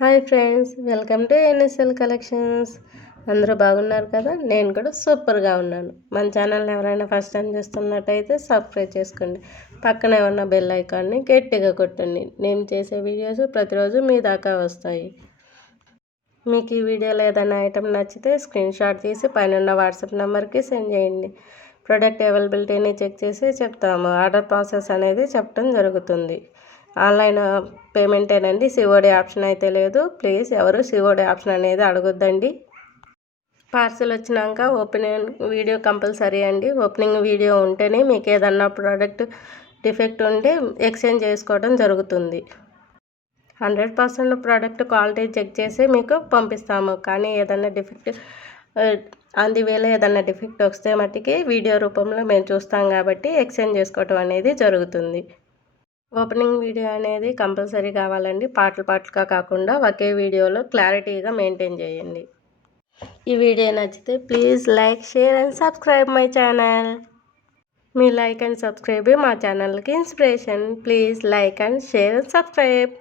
Hi friends, welcome to NSL collections. అందరూ బాగున్నారు కదా? నేను కూడా సూపర్గా ఉన్నాను. మన ఛానల్ని ఎవరైనా ఫస్ట్ టైం చూస్తున్నట్టయితే సబ్స్క్రైబ్ చేసుకోండి. పక్కనే ఉన్న బెల్ ఐకాన్ని గట్టిగా కొట్టండి. నేను చేసే వీడియోస్ ప్రతిరోజు మీ దాకా వస్తాయి. మీకు ఈ వీడియోలో ఏదైనా ఐటెం నచ్చితే స్క్రీన్ షాట్ తీసి పైన వాట్సాప్ నెంబర్కి సెండ్ చేయండి. ప్రోడక్ట్ అవైలబిలిటీని చెక్ చేసి చెప్తాము. ఆర్డర్ ప్రాసెస్ అనేది చెప్పడం జరుగుతుంది. ఆన్లైన్ పేమెంటేనండి, సిఓడి ఆప్షన్ అయితే లేదు. ప్లీజ్ ఎవరు సిఓడి ఆప్షన్ అనేది అడగొద్దండి. పార్సిల్ వచ్చినాక ఓపెనింగ్ వీడియో కంపల్సరీ అండి. ఓపెనింగ్ వీడియో ఉంటేనే మీకు ఏదన్నా ప్రోడక్ట్ డిఫెక్ట్ ఉంటే ఎక్స్చేంజ్ చేసుకోవడం జరుగుతుంది. 100% ప్రోడక్ట్ క్వాలిటీ చెక్ చేసి మీకు పంపిస్తాము. కానీ ఏదన్నా డిఫెక్ట్ అందువేళ ఏదన్నా డిఫెక్ట్ వస్తే మట్టికి వీడియో రూపంలో మేము చూస్తాం కాబట్టి ఎక్స్చేంజ్ చేసుకోవటం అనేది జరుగుతుంది. ఓపెనింగ్ వీడియో అనేది కంపల్సరీ కావాలండి. పాటలుగా కాకుండా ఒకే వీడియోలో క్లారిటీగా మెయింటైన్ చేయండి. ఈ వీడియో నచ్చితే please like, share and subscribe my channel. Me like and subscribe మా ఛానల్కి inspiration. Please like and share and subscribe.